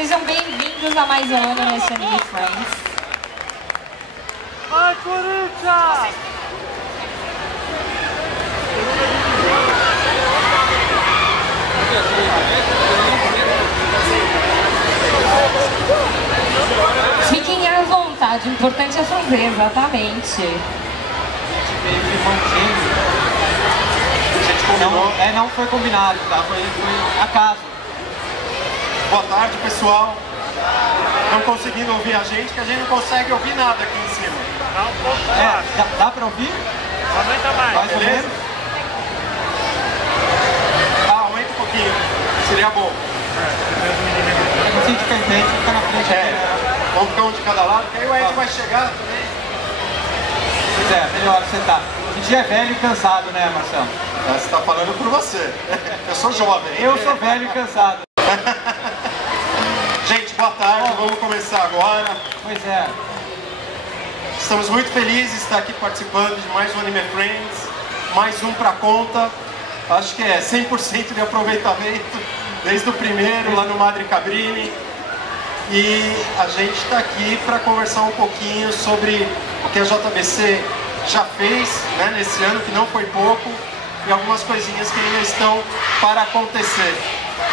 Sejam bem-vindos a mais um ano nesse Anime Friends. Vai, Corinthians! Fiquem à vontade, o importante é fazer, exatamente. Não foi combinado, tá? Foi acaso. Boa tarde, pessoal. Estão conseguindo ouvir a gente, que a gente não consegue ouvir nada aqui em cima. Dá um pouco mais. Dá pra ouvir? Aumenta mais. Mais ou Beleza? menos? Aumenta um pouquinho. Seria bom. É que de repente fica na frente aqui. Vamos ficar um de cada lado, que aí o Ed vai chegar também. Pois é, melhor sentar. A gente é velho e cansado, né, Marcelo? Você está falando por você. Eu sou jovem. Eu sou velho e cansado. Gente, boa tarde. Vamos começar agora. Pois é. Estamos muito felizes de estar aqui participando de mais um Anime Friends. Mais um pra conta. Acho que é 100% de aproveitamento. Desde o primeiro, lá no Madre Cabrini. E a gente está aqui para conversar um pouquinho sobre o que a JBC já fez, né, nesse ano, que não foi pouco, e algumas coisinhas que ainda estão para acontecer.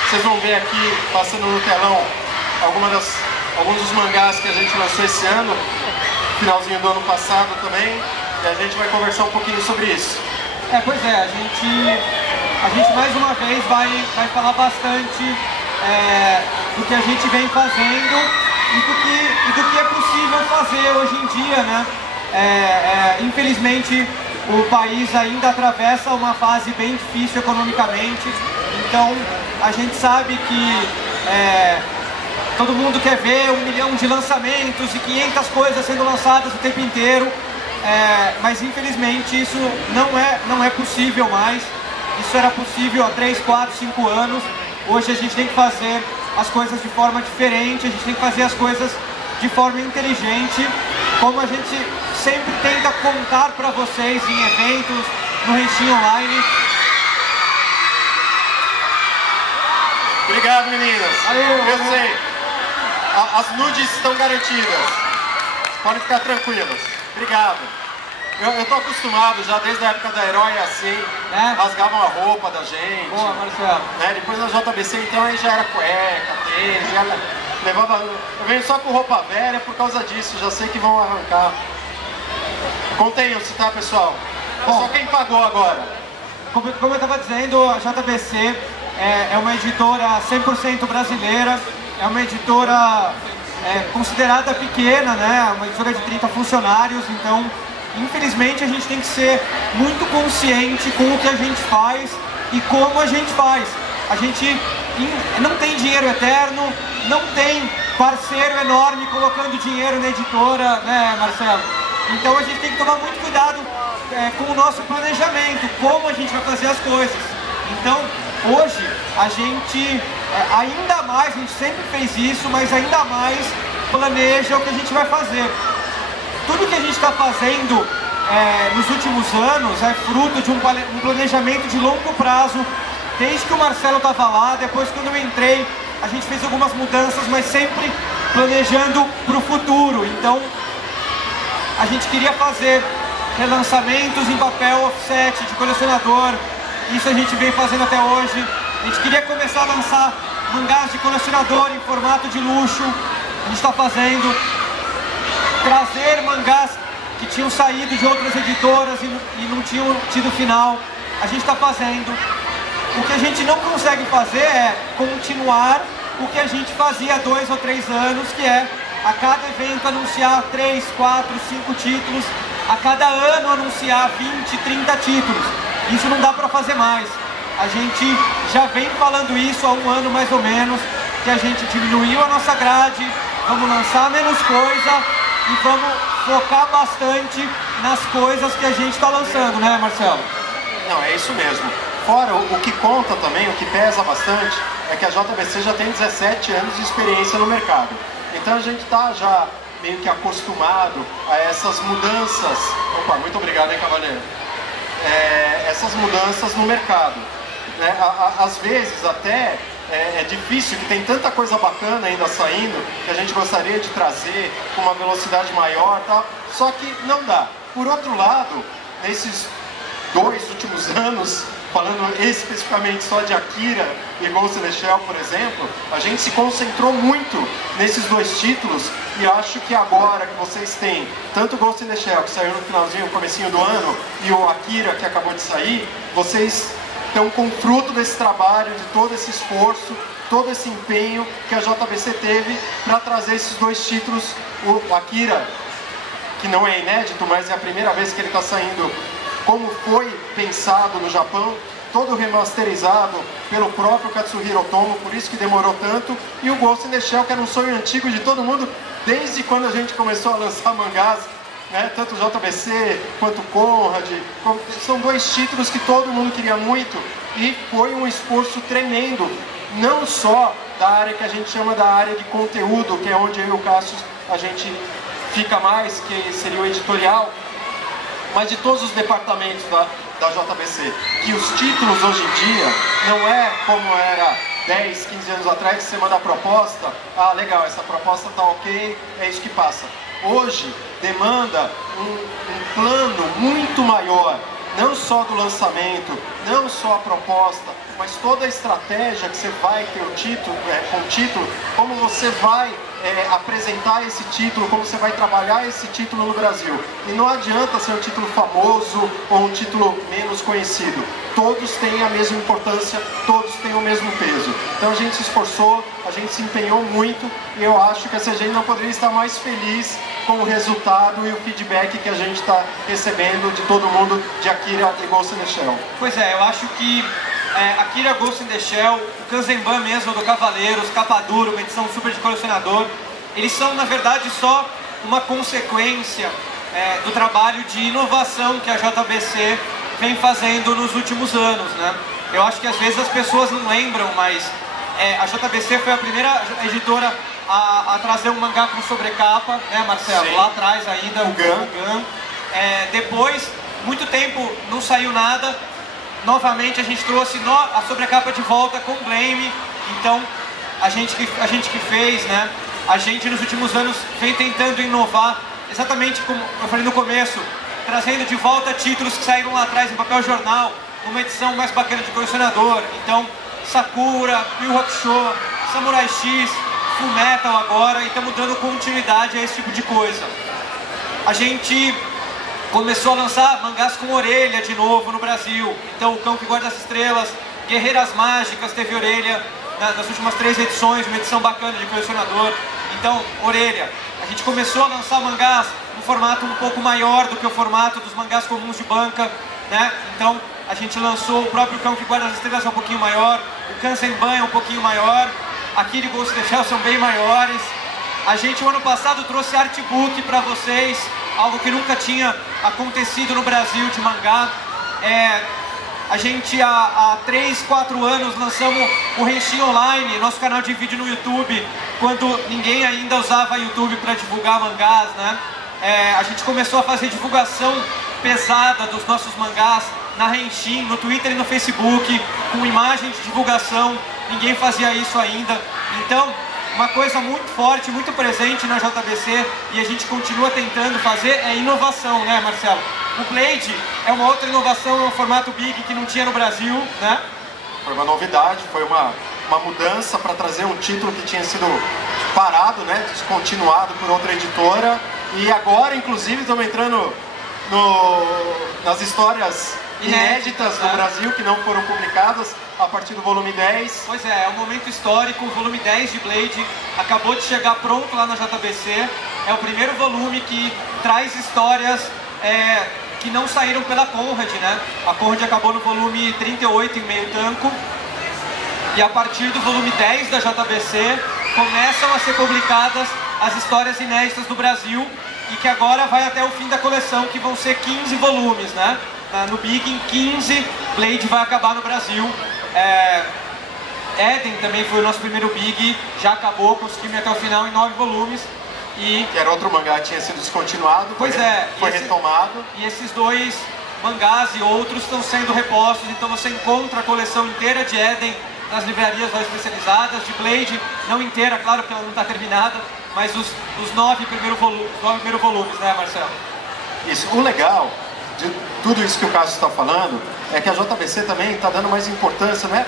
Vocês vão ver aqui, passando no telão, alguns dos mangás que a gente lançou esse ano, finalzinho do ano passado também, e a gente vai conversar um pouquinho sobre isso. Pois é, a gente mais uma vez vai falar bastante do que a gente vem fazendo e do que é possível fazer hoje em dia, né? Infelizmente o país ainda atravessa uma fase bem difícil economicamente, então a gente sabe que todo mundo quer ver 1 milhão de lançamentos e 500 coisas sendo lançadas o tempo inteiro, mas infelizmente isso não é possível mais. Isso era possível há 3, 4, 5 anos. Hoje a gente tem que fazer as coisas de forma diferente, a gente tem que fazer as coisas de forma inteligente, como a gente sempre tenta contar para vocês em eventos, no Henshin Online. Obrigado, meninas. Valeu. Eu sei. As nudes estão garantidas. Podem ficar tranquilas. Obrigado. Eu tô acostumado já desde a época da Herói assim, rasgavam a roupa da gente. Boa, Marcelo. Depois na JBC então aí já era cueca, tênis, levava. Eu venho só com roupa velha por causa disso, já sei que vão arrancar. Contenham-se, tá, pessoal? Só quem pagou agora. Como eu estava dizendo, a JBC é uma editora 100% brasileira, é uma editora considerada pequena, né? Uma editora de 30 funcionários, então infelizmente a gente tem que ser muito consciente com o que a gente faz e como a gente faz. A gente não tem dinheiro eterno, não tem parceiro enorme colocando dinheiro na editora, né, Marcelo? Então a gente tem que tomar muito cuidado com o nosso planejamento, como a gente vai fazer as coisas. Então hoje a gente ainda mais, a gente sempre fez isso, mas ainda mais planeja o que a gente vai fazer. Tudo que a gente está fazendo nos últimos anos é fruto de um planejamento de longo prazo. Desde que o Marcelo estava lá, depois quando eu entrei, a gente fez algumas mudanças, mas sempre planejando para o futuro. Então, a gente queria fazer relançamentos em papel offset de colecionador. Isso a gente vem fazendo até hoje. A gente queria começar a lançar mangás de colecionador em formato de luxo. A gente está fazendo. Trazer mangás que tinham saído de outras editoras e não tinham tido final, a gente está fazendo. O que a gente não consegue fazer é continuar o que a gente fazia há 2 ou 3 anos, que é a cada evento anunciar 3, 4, 5 títulos, a cada ano anunciar 20, 30 títulos. Isso não dá para fazer mais. A gente já vem falando isso há 1 ano mais ou menos, que a gente diminuiu a nossa grade, vamos lançar menos coisa e vamos focar bastante nas coisas que a gente está lançando, né, Marcelo? Não, é isso mesmo. Fora, o que conta também, o que pesa bastante, é que a JBC já tem 17 anos de experiência no mercado. Então a gente está já meio que acostumado a essas mudanças. Opa, muito obrigado, hein, cavaleiro? Essas mudanças no mercado. Às vezes até é difícil, que tem tanta coisa bacana ainda saindo, que a gente gostaria de trazer com uma velocidade maior, tá? Só que não dá. Por outro lado, nesses 2 últimos anos, falando especificamente só de Akira e Ghost in the Shell, por exemplo, a gente se concentrou muito nesses 2 títulos e acho que agora que vocês têm tanto Ghost in the Shell, que saiu no finalzinho, comecinho do ano, e o Akira, que acabou de sair, vocês estão com fruto desse trabalho, de todo esse esforço, todo esse empenho que a JBC teve para trazer esses 2 títulos. O Akira, que não é inédito, mas é a primeira vez que ele está saindo como foi pensado no Japão, todo remasterizado pelo próprio Katsuhiro Otomo, por isso que demorou tanto, e o Ghost in the Shell, que era um sonho antigo de todo mundo, desde quando a gente começou a lançar mangás, né? Tanto o JBC quanto o Conrad, são 2 títulos que todo mundo queria muito, e foi um esforço tremendo, não só da área que a gente chama da área de conteúdo, que é onde eu e o Cassius a gente fica mais, que seria o editorial, mas de todos os departamentos da JBC, que os títulos hoje em dia não é como era 10, 15 anos atrás, que você manda a proposta, ah, legal, essa proposta tá ok, é isso que passa. Hoje demanda um plano muito maior, não só do lançamento, não só a proposta, mas toda a estratégia que você vai ter com o título, como você vai apresentar esse título, como você vai trabalhar esse título no Brasil. E não adianta ser um título famoso ou um título menos conhecido. Todos têm a mesma importância, todos têm o mesmo peso. Então a gente se esforçou, a gente se empenhou muito e eu acho que a CGN não poderia estar mais feliz com o resultado e o feedback que a gente está recebendo de todo mundo de Akira e Ghost in the Shell. Pois é, eu acho que Akira, Ghost in the Shell, o Kanzenban mesmo do Cavaleiros, capa dura, uma edição super de colecionador, eles são na verdade só uma consequência do trabalho de inovação que a JBC vem fazendo nos últimos anos, né? Eu acho que às vezes as pessoas não lembram, mas a JBC foi a primeira editora a trazer um mangá com sobrecapa, né, Marcelo? Sim. Lá atrás ainda, o Gun. Depois, muito tempo não saiu nada. Novamente a gente trouxe a sobrecapa de volta com Blame. Então, a gente que fez, né? A gente nos últimos anos vem tentando inovar, exatamente como eu falei no começo, trazendo de volta títulos que saíram lá atrás em papel jornal, uma edição mais bacana de colecionador. Então, Sakura, Yu Yu Hakusho, Samurai X, Full Metal agora, e estamos dando continuidade a esse tipo de coisa. A gente começou a lançar mangás com orelha de novo no Brasil. Então, O Cão que Guarda as Estrelas, Guerreiras Mágicas teve orelha nas últimas 3 edições, uma edição bacana de colecionador. Então, orelha. A gente começou a lançar mangás num formato um pouco maior do que o formato dos mangás comuns de banca, né? Então, a gente lançou o próprio Cão que Guarda as Estrelas, é um pouquinho maior, o Kanzenban é um pouquinho maior, Akira e Ghost in the Shell são bem maiores. A gente, o ano passado, trouxe artbook para vocês, algo que nunca tinha acontecido no Brasil de mangá. A gente, há 3, 4 anos, lançamos o Henshin Online, nosso canal de vídeo no YouTube, quando ninguém ainda usava YouTube para divulgar mangás, né? A gente começou a fazer divulgação pesada dos nossos mangás na Henshin, no Twitter e no Facebook, com imagem de divulgação. Ninguém fazia isso ainda. Então, uma coisa muito forte, muito presente na JBC, e a gente continua tentando fazer, é inovação, né, Marcelo? O Blade é uma outra inovação, é um formato big que não tinha no Brasil, né? Foi uma novidade, foi uma mudança para trazer um título que tinha sido parado, né, descontinuado por outra editora. E agora, inclusive, estamos entrando nas histórias inéditas do Brasil, que não foram publicadas a partir do volume 10. Pois é um momento histórico. O volume 10 de Blade acabou de chegar pronto lá na JBC. É o primeiro volume que traz histórias que não saíram pela Conrad, né? A Conrad acabou no volume 38 em meio tanco. E a partir do volume 10 da JBC começam a ser publicadas as histórias inéditas do Brasil, e que agora vai até o fim da coleção, que vão ser 15 volumes, né? No Big, em 15, Blade vai acabar no Brasil. Eden também foi o nosso primeiro Big, já acabou, conseguimos ir até o final em 9 volumes. Que era outro mangá que tinha sido descontinuado, foi retomado. E esses 2 mangás e outros estão sendo repostos, então você encontra a coleção inteira de Eden nas livrarias lá especializadas, de Blade, não inteira, claro que ela não está terminada, mas os 9 primeiros volumes, né, Marcelo? Isso. O legal de tudo isso que o Cássio está falando é que a JBC também está dando mais importância, não é?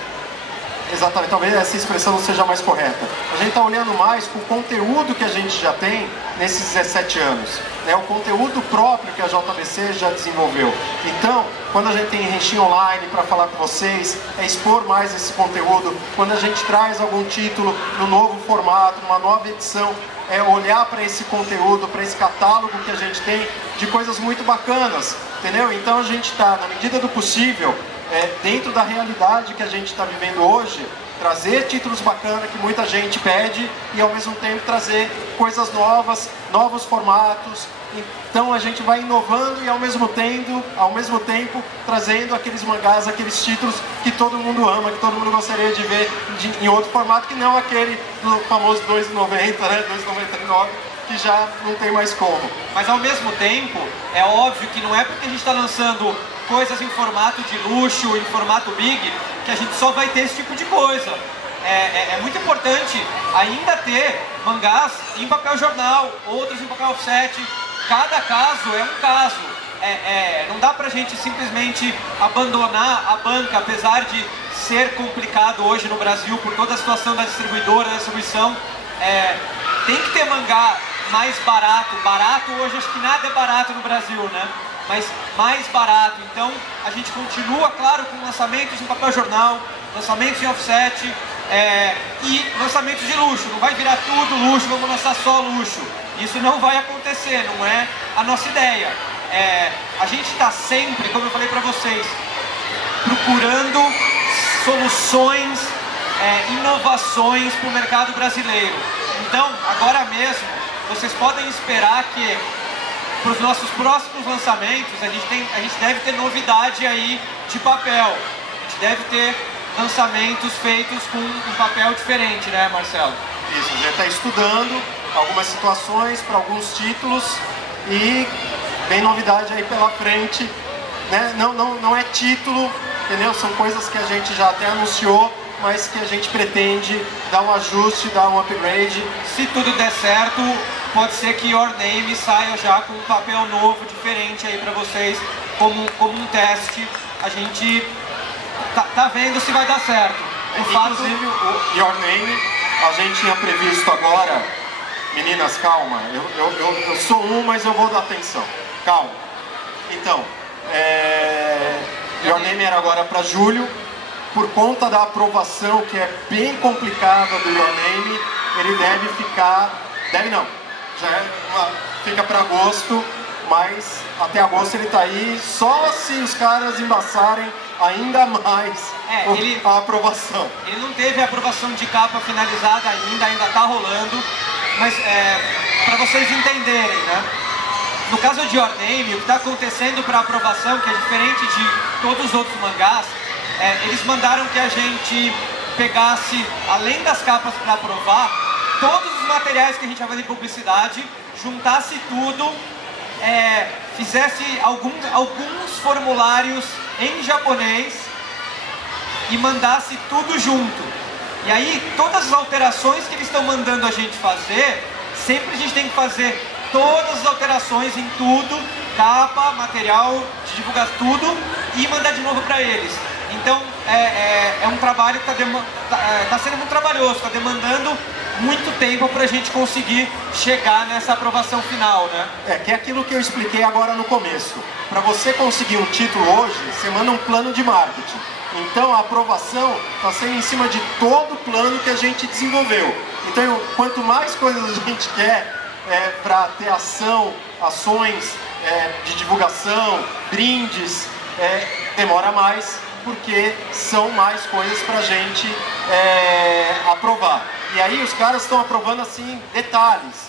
Exatamente, talvez essa expressão não seja mais correta. A gente está olhando mais para o conteúdo que a gente já tem nesses 17 anos. É o conteúdo próprio que a JBC já desenvolveu. Então, quando a gente tem Henshin Online para falar com vocês, é expor mais esse conteúdo. Quando a gente traz algum título no novo formato, numa nova edição, é olhar para esse conteúdo, para esse catálogo que a gente tem de coisas muito bacanas, entendeu? Então a gente está, na medida do possível, dentro da realidade que a gente está vivendo hoje, trazer títulos bacanas que muita gente pede e ao mesmo tempo trazer coisas novas, novos formatos. Então a gente vai inovando e ao mesmo tempo trazendo aqueles mangás, aqueles títulos que todo mundo ama, que todo mundo gostaria de ver em outro formato, que não aquele do famoso R$2,90, né? R$2,99, que já não tem mais como. Mas ao mesmo tempo, é óbvio que não é porque a gente está lançando coisas em formato de luxo, em formato big, que a gente só vai ter esse tipo de coisa. É muito importante ainda ter mangás em papel jornal, outros em papel offset. Cada caso é um caso. Não dá pra gente simplesmente abandonar a banca, apesar de ser complicado hoje no Brasil por toda a situação da distribuidora, da distribuição. Tem que ter mangá mais barato. Barato hoje, acho que nada é barato no Brasil, né? Mas mais barato. Então a gente continua, claro, com lançamentos em papel jornal, lançamentos em offset e lançamentos de luxo. Não vai virar tudo luxo, vamos lançar só luxo. Isso não vai acontecer, não é a nossa ideia. A gente está sempre, como eu falei para vocês, procurando soluções, inovações para o mercado brasileiro. Então, agora mesmo, vocês podem esperar que para os nossos próximos lançamentos, a gente deve ter novidade aí de papel. A gente deve ter lançamentos feitos com um papel diferente, né, Marcelo? Isso, a gente está estudando algumas situações para alguns títulos e tem novidade aí pela frente, né? Não é título, entendeu? São coisas que a gente já até anunciou, mas que a gente pretende dar um ajuste, dar um upgrade. Se tudo der certo, pode ser que Your Name saia já com um papel novo, diferente aí pra vocês, como um teste. A gente tá vendo se vai dar certo. Inclusive, o Your Name, a gente tinha previsto agora, meninas, calma, eu sou mas eu vou dar atenção, calma. Então, Your Name era agora para julho. Por conta da aprovação, que é bem complicada do Your Name, ele deve ficar... Deve não, fica para agosto, mas até agosto ele está aí, só se os caras embaçarem ainda mais a aprovação. Ele não teve a aprovação de capa finalizada ainda está rolando, mas para vocês entenderem, né? No caso de Your Name, o que está acontecendo para aprovação, que é diferente de todos os outros mangás, eles mandaram que a gente pegasse, além das capas para aprovar, todos os materiais que a gente vai fazer em publicidade, juntasse tudo, fizesse alguns formulários em japonês e mandasse tudo junto. E aí, todas as alterações que eles estão mandando a gente fazer, sempre a gente tem que fazer todas as alterações em tudo, capa, material, de divulgar tudo e mandar de novo para eles. Então, é um trabalho que está sendo muito trabalhoso, está demandando muito tempo para a gente conseguir chegar nessa aprovação final, né? Que é aquilo que eu expliquei agora no começo. Para você conseguir um título hoje, você manda um plano de marketing. Então, a aprovação está sendo em cima de todo o plano que a gente desenvolveu. Então, quanto mais coisas a gente quer para ter ações de divulgação, brindes, demora mais, porque são mais coisas para a gente aprovar. E aí os caras estão aprovando assim detalhes.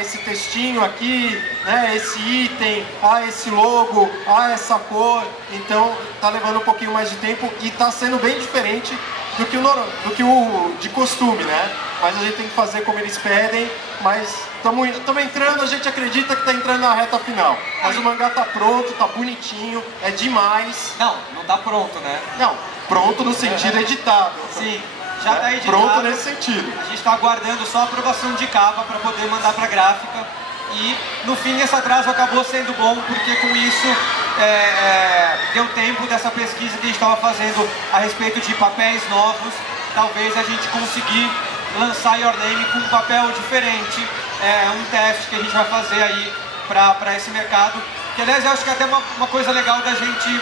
Esse textinho aqui, né, esse item, esse logo, essa cor. Então está levando um pouquinho mais de tempo e está sendo bem diferente do que o de costume, né? Mas a gente tem que fazer como eles pedem, mas estamos entrando, a gente acredita que está entrando na reta final. Mas o mangá tá pronto, tá bonitinho, é demais. Não tá pronto, né? Não, pronto no sentido editado. Sim, já tá editado. Pronto nesse sentido. A gente está aguardando só a aprovação de capa para poder mandar para a gráfica. E no fim esse atraso acabou sendo bom, porque com isso deu tempo dessa pesquisa que a gente estava fazendo a respeito de papéis novos. Talvez a gente conseguir lançar Your Name com um papel diferente. É um teste que a gente vai fazer aí para esse mercado. Que aliás eu acho que é até uma coisa legal da gente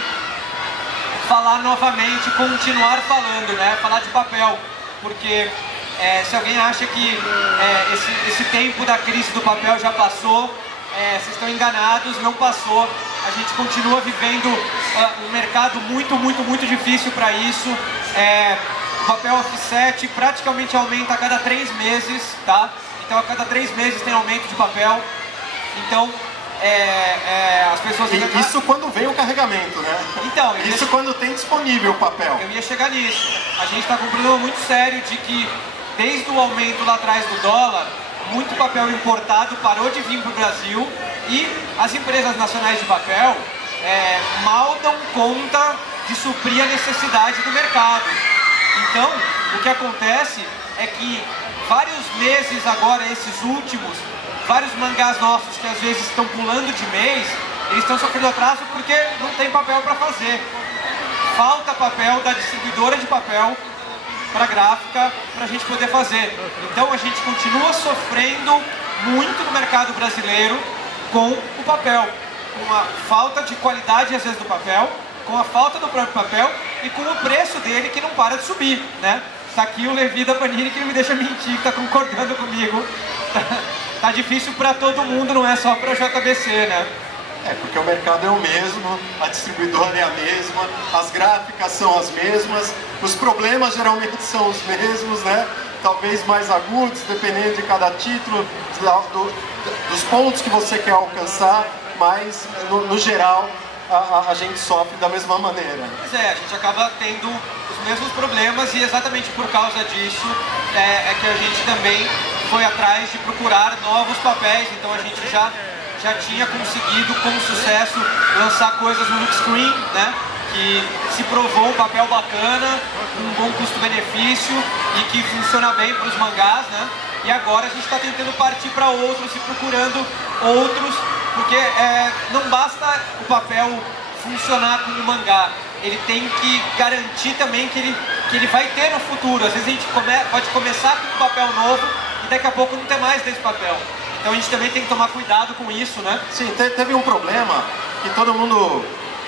falar novamente, continuar falando, né? Falar de papel, porque se alguém acha que esse tempo da crise do papel já passou, vocês estão enganados, não passou. A gente continua vivendo um mercado muito difícil para isso. O papel offset praticamente aumenta a cada 3 meses, tá? Então a cada 3 meses tem aumento de papel. Então as pessoas... Isso quando vem o carregamento, né? Então, isso quando tem disponível o papel. Eu ia chegar nisso. A gente está com um problema muito sério de que, desde o aumento lá atrás do dólar, muito papel importado parou de vir para o Brasil e as empresas nacionais de papel mal dão conta de suprir a necessidade do mercado. Então, o que acontece é que vários meses agora, esses últimos, vários mangás nossos que às vezes estão pulando de mês, eles estão sofrendo atraso porque não tem papel para fazer. Falta papel da distribuidora de papel para a gráfica para a gente poder fazer. Então a gente continua sofrendo muito no mercado brasileiro com o papel, com a falta de qualidade às vezes do papel, com a falta do próprio papel e com o preço dele que não para de subir, né? Está aqui o Levi da Panini que não me deixa mentir, que está concordando comigo. Tá difícil para todo mundo, não é só para a JBC, né? Porque o mercado é o mesmo, a distribuidora é a mesma, as gráficas são as mesmas, os problemas geralmente são os mesmos, né? Talvez mais agudos, dependendo de cada título, dos pontos que você quer alcançar, mas no geral a gente sofre da mesma maneira. Pois a gente acaba tendo os mesmos problemas e exatamente por causa disso que a gente também foi atrás de procurar novos papéis. Então a gente já tinha conseguido com sucesso lançar coisas no Look Screen, né? Que se provou um papel bacana, um bom custo-benefício e que funciona bem para os mangás, né? E agora a gente está tentando partir para outros e procurando outros, porque não basta o papel funcionar como mangá, ele tem que garantir também que ele vai ter no futuro. Às vezes a gente pode começar com um papel novo e daqui a pouco não ter mais desse papel. Então a gente também tem que tomar cuidado com isso, né? Sim, teve um problema que todo mundo,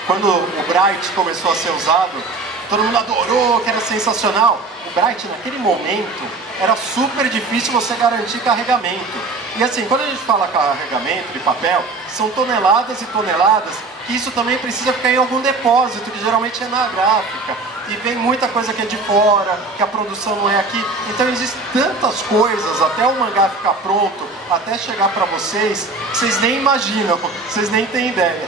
quando o Bright começou a ser usado, todo mundo adorou, que era sensacional. O Bright, naquele momento, era super difícil você garantir carregamento. E assim, quando a gente fala carregamento de papel, são toneladas e toneladas, que isso também precisa ficar em algum depósito, que geralmente é na gráfica. E vem muita coisa que é de fora, que a produção não é aqui. Então existem tantas coisas, até o mangá ficar pronto, até chegar para vocês, que vocês nem imaginam, vocês nem têm ideia.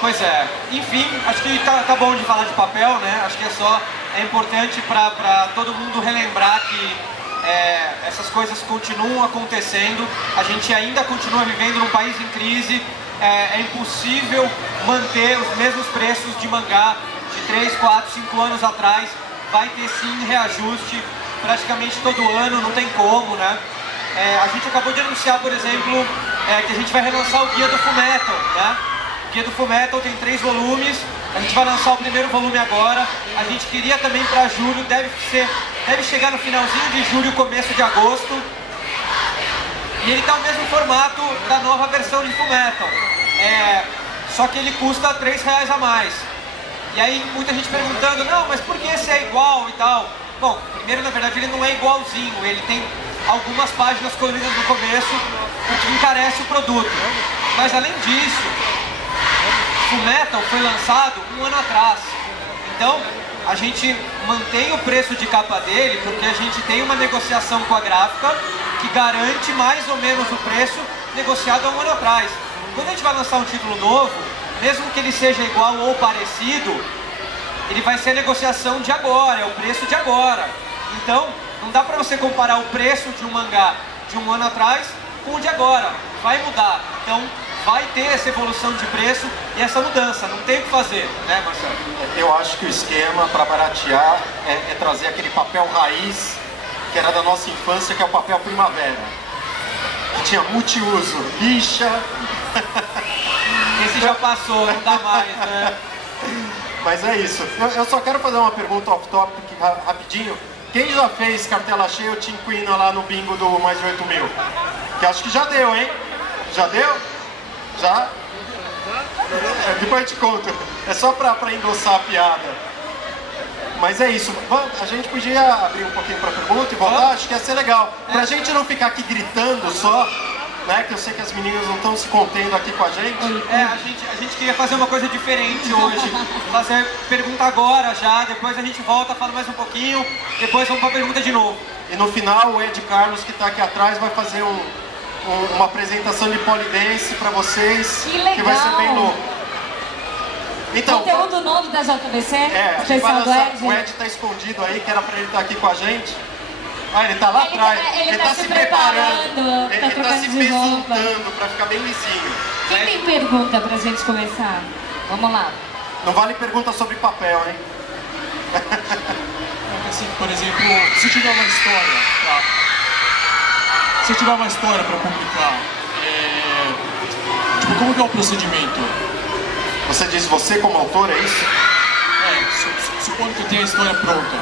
Pois é, enfim, acho que tá bom de falar de papel, né? Acho que é importante para todo mundo relembrar que essas coisas continuam acontecendo, a gente ainda continua vivendo num país em crise, é impossível manter os mesmos preços de mangá de 3, 4, 5 anos atrás, vai ter sim reajuste praticamente todo ano, não tem como, né? A gente acabou de anunciar, por exemplo, que a gente vai relançar o Guia do Fullmetal, né? O Guia do Fullmetal tem 3 volumes, a gente vai lançar o primeiro volume agora, a gente queria também para julho, deve chegar no finalzinho de julho, começo de agosto, e ele está no mesmo formato da nova versão de Fullmetal, só que ele custa R$3 a mais. E aí muita gente perguntando, não, mas por que esse é igual e tal? Bom, primeiro, na verdade, ele não é igualzinho, ele tem algumas páginas coloridas no começo, o que encarece o produto. Mas além disso, Fullmetal foi lançado 1 ano atrás. Então, a gente mantém o preço de capa dele, porque a gente tem uma negociação com a gráfica que garante mais ou menos o preço negociado há 1 ano atrás. Quando a gente vai lançar um título novo, mesmo que ele seja igual ou parecido, ele vai ser a negociação de agora, é o preço de agora. Então, não dá pra você comparar o preço de um mangá de um ano atrás com o de agora. Vai mudar. Então, vai ter essa evolução de preço e essa mudança. Não tem o que fazer, né, Marcelo? Eu acho que o esquema para baratear é trazer aquele papel raiz que era da nossa infância, que é o papel primavera. Que tinha multiuso, rixa. Esse já passou, não dá mais, né? Mas é isso. Eu só quero fazer uma pergunta off-topic rapidinho. Quem já fez cartela cheia ou Tinquina lá no bingo do Mais de 8 mil? Que acho que já deu, hein? Já deu? Já? Depois eu te conto. É só pra endossar a piada. Mas é isso. A gente podia abrir um pouquinho pra pergunta e voltar? Acho que ia ser legal. Pra gente não ficar aqui gritando só, né? Que eu sei que as meninas não estão se contendo aqui com a gente. A gente queria fazer uma coisa diferente hoje. Fazer pergunta agora já, depois a gente volta, fala mais um pouquinho, depois vamos pra pergunta de novo. E no final o Ed Carlos, que tá aqui atrás, vai fazer uma apresentação de polidense pra vocês. Que legal! Que vai ser bem louco. Então, conteúdo novo da JBC? A gente vai lançar, o Ed tá escondido aí, que era pra ele estar aqui com a gente. Ah, ele tá lá atrás. Ele tá se preparando. Ele tá se besuntando pra ficar bem lisinho. Quem tem pergunta pra gente começar? Vamos lá. Não vale pergunta sobre papel, hein? Assim, por exemplo, se tiver uma história, tá? Se tiver uma história para publicar, tipo, como que é o procedimento? Você diz você como autor, é isso? Supondo que eu tenha a história pronta.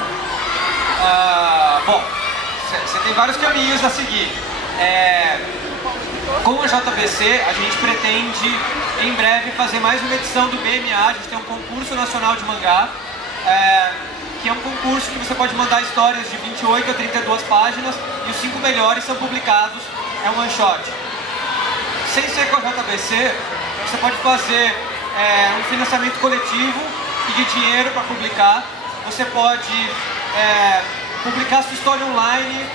Bom, você tem vários caminhos a seguir. Com a JBC, a gente pretende, em breve, fazer mais uma edição do BMA. A gente tem um concurso nacional de mangá, que é um concurso que você pode mandar histórias de 28 a 32 páginas e os 5 melhores são publicados, é um one shot. Sem ser com a JBC, você pode fazer um financiamento coletivo, pedir dinheiro para publicar, você pode publicar sua história online,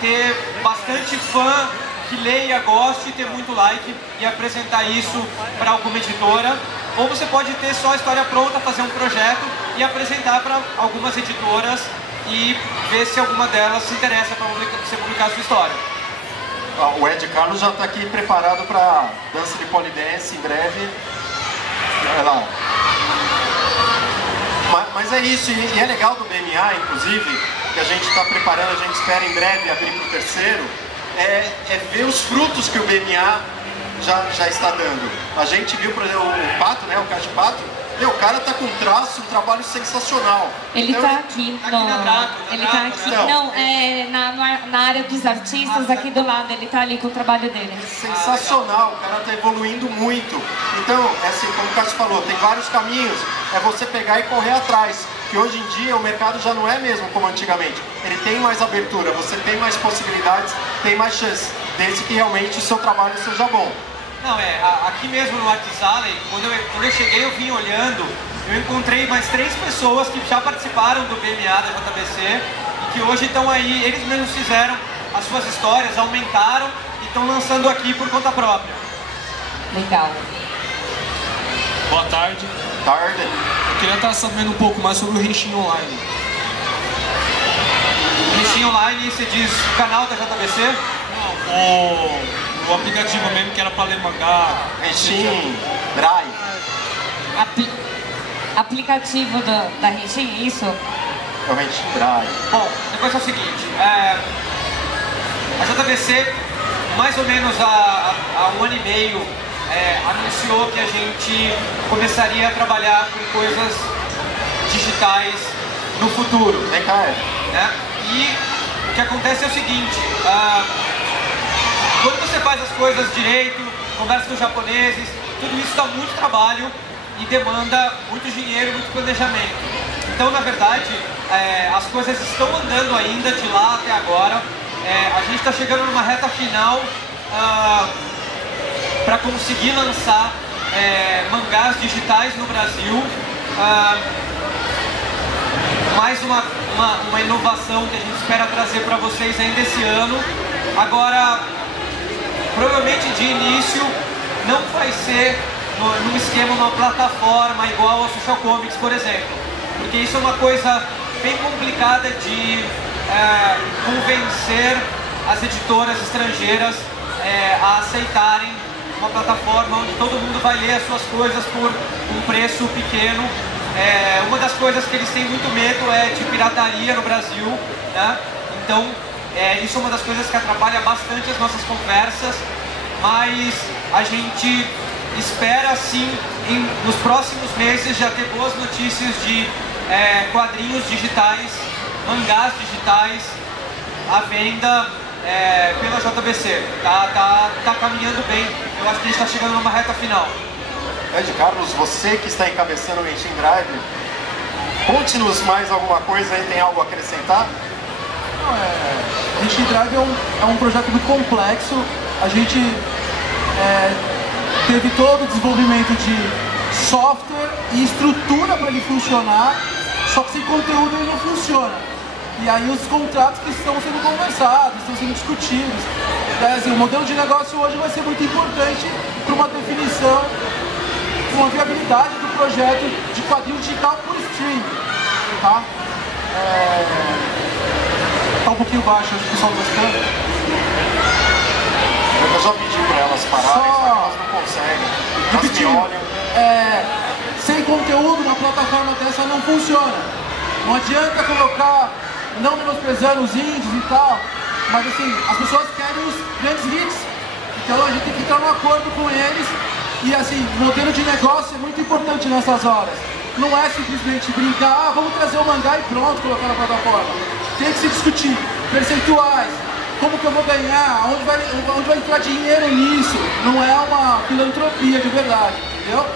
ter bastante fã que leia, goste, ter muito like e apresentar isso para alguma editora. Ou você pode ter só a história pronta, fazer um projeto e apresentar para algumas editoras e ver se alguma delas se interessa para você publicar a sua história. O Ed Carlos já está aqui preparado para dança de polidense em breve. Olha lá. Mas é isso, e é legal do BMA, inclusive, que a gente está preparando, a gente espera em breve abrir para o terceiro, é ver os frutos que o BMA já está dando. A gente viu, por exemplo, o Pato, né, o Caixa de Pato, o cara tá com um trabalho sensacional. Ele então, tá aqui, ele tá aqui, não, na área dos artistas, aqui do lado, ele tá ali com o trabalho dele. Sensacional, o cara tá evoluindo muito. Então, assim, como o Cássio falou, tem vários caminhos, é você pegar e correr atrás. Que hoje em dia o mercado já não é mesmo como antigamente. Ele tem mais abertura, você tem mais possibilidades, tem mais chance, desde que realmente o seu trabalho seja bom. Não, aqui mesmo no Arts Alley, quando eu cheguei, eu vim olhando, eu encontrei mais 3 pessoas que já participaram do BMA da JBC e que hoje estão aí, eles mesmos fizeram as suas histórias, aumentaram e estão lançando aqui por conta própria. Legal. Boa tarde. Tarde. Eu queria estar sabendo um pouco mais sobre o Henshin Online. Henshin Online, você diz o canal da JBC? Não, o aplicativo mesmo que era para ler mangá. Henshin, Drive. Aplicativo da Henshin, isso? É o Henshin Drive. Bom, depois é o seguinte, a JBC, mais ou menos há 1 ano e meio, anunciou que a gente começaria a trabalhar com coisas digitais no futuro. Vem cá, né? E o que acontece é o seguinte, quando você faz as coisas direito, conversa com os japoneses, tudo isso dá muito trabalho e demanda muito dinheiro, muito planejamento. Então, na verdade, as coisas estão andando ainda de lá até agora. A gente está chegando numa reta final para conseguir lançar mangás digitais no Brasil. Mais uma inovação que a gente espera trazer para vocês ainda esse ano. Agora, provavelmente de início não vai ser num esquema, numa plataforma igual a Social Comics, por exemplo. Porque isso é uma coisa bem complicada de convencer as editoras estrangeiras a aceitarem uma plataforma onde todo mundo vai ler as suas coisas por um preço pequeno. Uma das coisas que eles têm muito medo é de pirataria no Brasil, né? Então, isso é uma das coisas que atrapalha bastante as nossas conversas, mas a gente espera sim, nos próximos meses, já ter boas notícias de quadrinhos digitais, mangás digitais, à venda pela JBC. Tá caminhando bem, eu acho que a gente está chegando numa reta final. Ed Carlos, você que está encabeçando o Engine Drive, conte-nos mais alguma coisa aí, tem algo a acrescentar? O Engine Drive é um projeto muito complexo. A gente teve todo o desenvolvimento de software e estrutura para ele funcionar, só que sem conteúdo ele não funciona. E aí os contratos que estão sendo conversados, estão sendo discutidos. Assim, o modelo de negócio hoje vai ser muito importante para uma definição, uma viabilidade do projeto de quadrinho digital por streaming, tá? Tá um pouquinho baixo, acho que o pessoal gostando. Eu já pedi para elas pararem, só que elas não conseguem. Elas me olham. Sem conteúdo, uma plataforma dessa não funciona. Não adianta colocar, não menosprezando os indies e tal, mas assim, as pessoas querem os grandes hits. Então a gente tem que entrar num acordo com eles. E assim, o modelo de negócio é muito importante nessas horas. Não é simplesmente brincar, vamos trazer o mangá e pronto, colocar na plataforma. Tem que se discutir percentuais, como que eu vou ganhar, onde vai entrar dinheiro nisso. Não é uma filantropia de verdade, entendeu?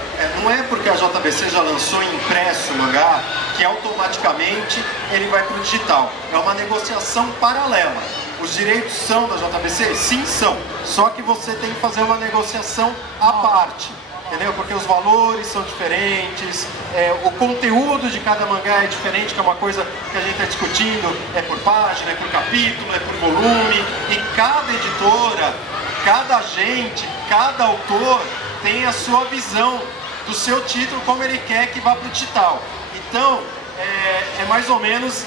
Não é porque a JBC já lançou impresso o mangá que automaticamente ele vai para o digital. É uma negociação paralela. Os direitos são da JBC? Sim, são. Só que você tem que fazer uma negociação à parte, entendeu? Porque os valores são diferentes, o conteúdo de cada mangá é diferente, que é uma coisa que a gente está discutindo, é por página, é por capítulo, é por volume, e cada editora, cada agente, cada autor tem a sua visão do seu título, como ele quer que vá para o digital. Então, é mais ou menos,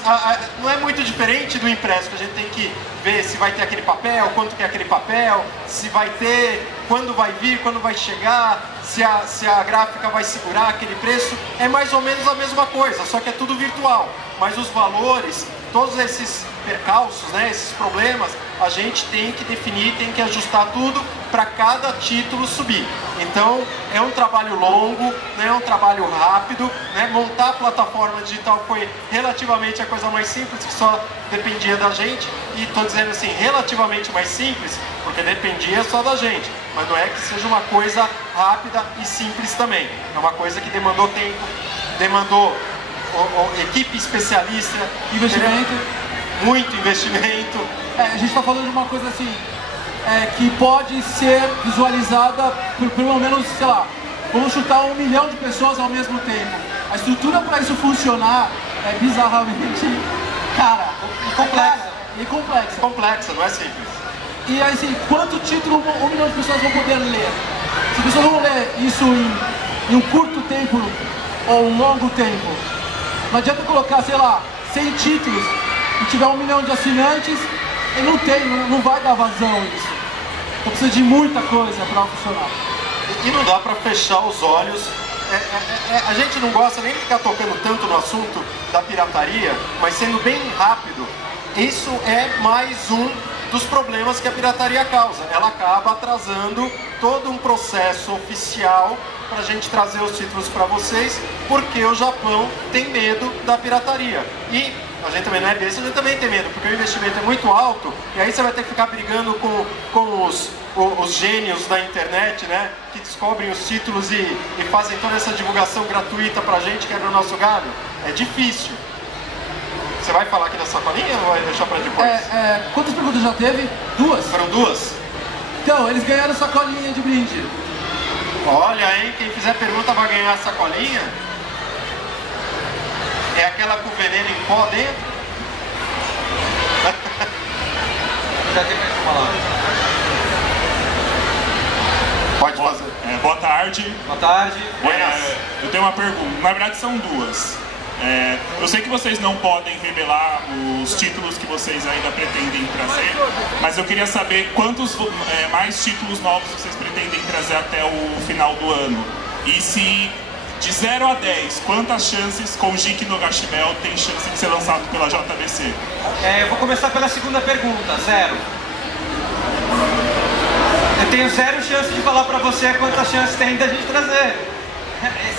não é muito diferente do impresso, que a gente tem que ver se vai ter aquele papel, quanto que é aquele papel, se vai ter, quando vai vir, quando vai chegar, se a gráfica vai segurar aquele preço. É mais ou menos a mesma coisa, só que é tudo virtual. Mas os valores, todos esses percalços, né, esses problemas, a gente tem que definir, tem que ajustar tudo para cada título subir. Então, é um trabalho longo, né, é um trabalho rápido, né? Montar a plataforma digital foi relativamente a coisa mais simples, que só dependia da gente, e estou dizendo assim, relativamente mais simples, porque dependia só da gente, mas não é que seja uma coisa rápida e simples também. É uma coisa que demandou tempo, demandou equipe especialista, investimento, muito investimento. A gente está falando de uma coisa assim, que pode ser visualizada por pelo menos, sei lá, vamos chutar 1 milhão de pessoas ao mesmo tempo. A estrutura para isso funcionar é bizarramente cara e complexa. Complexa, não é simples. E assim, quanto título 1 milhão de pessoas vão poder ler? Se as pessoas vão ler isso em um curto tempo ou um longo tempo, não adianta colocar, sei lá, 100 títulos e tiver 1 milhão de assinantes, ele não vai dar vazão isso. Então precisa de muita coisa para funcionar. E não dá para fechar os olhos. A gente não gosta nem de ficar tocando tanto no assunto da pirataria, mas sendo bem rápido, isso é mais um dos problemas que a pirataria causa. Ela acaba atrasando todo um processo oficial para a gente trazer os títulos para vocês, porque o Japão tem medo da pirataria. E a gente também não é besta, a gente também tem medo, porque o investimento é muito alto, e aí você vai ter que ficar brigando com os gênios da internet, né, que descobrem os títulos e fazem toda essa divulgação gratuita pra gente, que é do nosso galho. É difícil. Você vai falar aqui da sacolinha ou vai deixar pra depois? Quantas perguntas já teve? 2? Foram 2? Então, eles ganharam sacolinha de brinde. Olha, hein, quem fizer pergunta vai ganhar a sacolinha. É aquela com veneno em pó dentro? Já tem mais que falar. Pode fazer. Boa tarde. Boa tarde. Eu tenho uma pergunta, na verdade são duas. Eu sei que vocês não podem revelar os títulos que vocês ainda pretendem trazer, mas eu queria saber quantos mais títulos novos vocês pretendem trazer até o final do ano. E se de 0 a 10, quantas chances Konjiki no Gashimel tem chance de ser lançado pela JBC? Eu vou começar pela segunda pergunta, 0. Eu tenho 0 chance de falar pra você quantas chances tem da gente trazer.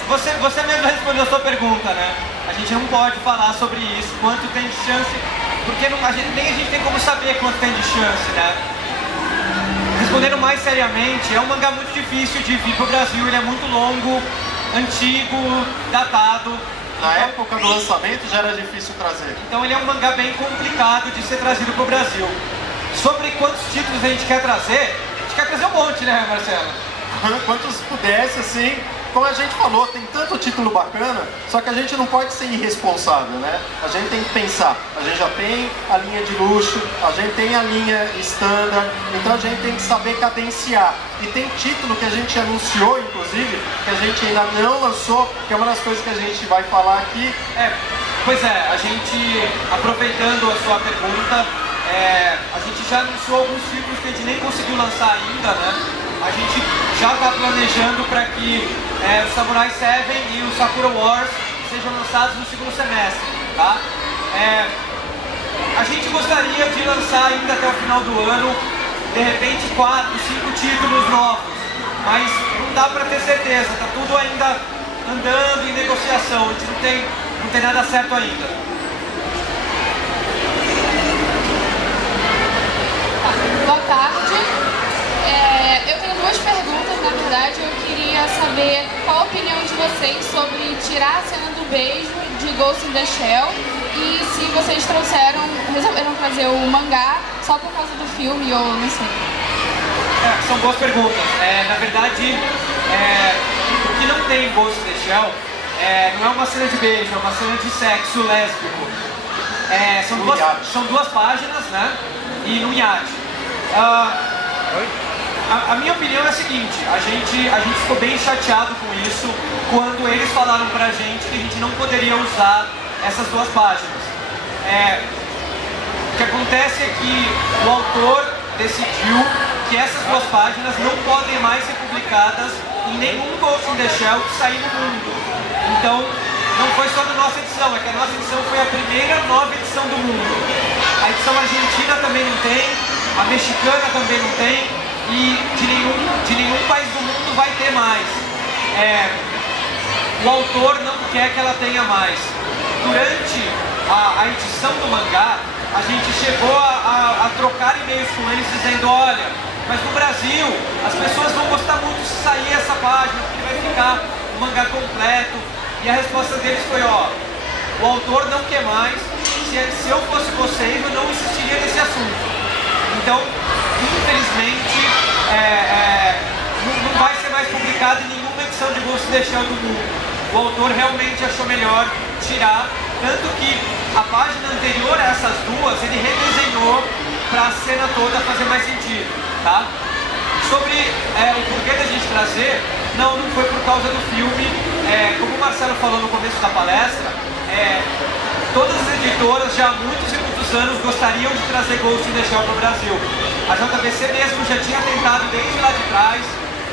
Você mesmo respondeu a sua pergunta, né? A gente não pode falar sobre isso, quanto tem de chance, porque nem a gente tem como saber quanto tem de chance, né? Respondendo mais seriamente, é um mangá muito difícil de vir pro Brasil, ele é muito longo, antigo, datado. Na época do lançamento já era difícil trazer. Então ele é um mangá bem complicado de ser trazido pro Brasil. Sobre quantos títulos a gente quer trazer um monte, né, Marcelo? Quantos pudesse, assim, como a gente falou, tem tanto título bacana, só que a gente não pode ser irresponsável, né? A gente tem que pensar, a gente já tem a linha de luxo, a gente tem a linha standard, então a gente tem que saber cadenciar. E tem título que a gente anunciou, inclusive, que a gente ainda não lançou, que é uma das coisas que a gente vai falar aqui. Pois é, a gente, aproveitando a sua pergunta, a gente já anunciou alguns títulos que a gente nem conseguiu lançar ainda, né? A gente já está planejando para que o Samurai 7 e o Sakura Wars sejam lançados no segundo semestre, tá? A gente gostaria de lançar ainda até o final do ano, de repente 4, 5 títulos novos, mas não dá para ter certeza, tá tudo ainda andando em negociação, a gente não tem nada certo ainda. Boa tarde. Eu tenho duas perguntas, na verdade. Eu queria saber qual a opinião de vocês sobre tirar a cena do beijo de Ghost in the Shell e se vocês resolveram trazer o mangá só por causa do filme ou não sei. São boas perguntas. Na verdade, o que não tem em Ghost in the Shell não é uma cena de beijo, é uma cena de sexo lésbico. São duas páginas, né? E no iate. A minha opinião é a seguinte, a gente ficou bem chateado com isso quando eles falaram pra gente que a gente não poderia usar essas duas páginas. O que acontece é que o autor decidiu que essas duas páginas não podem mais ser publicadas em nenhum Ghost in the Shell que sair no mundo. Então, não foi só na nossa edição, é que a nossa edição foi a primeira nova edição do mundo. A edição argentina também não tem, a mexicana também não tem, e de nenhum país do mundo vai ter mais. O autor não quer que ela tenha mais. Durante a edição do mangá, a gente chegou a trocar e-mails com eles dizendo, olha, mas no Brasil as pessoas vão gostar muito se sair essa página, porque vai ficar o mangá completo. E a resposta deles foi, o autor não quer mais, se eu fosse vocês eu não insistiria nesse assunto. Então, infelizmente, não vai ser mais publicado em nenhuma edição de Ghost in the Shell do mundo. O autor realmente achou melhor tirar, tanto que a página anterior a essas duas, ele redesenhou para a cena toda fazer mais sentido, tá? Sobre o porquê da gente trazer, não foi por causa do filme. Como o Marcelo falou no começo da palestra, todas as editoras já há muitos e muitos anos gostariam de trazer Ghost in the Shell para o Brasil. A JBC mesmo já tinha tentado desde lá de trás.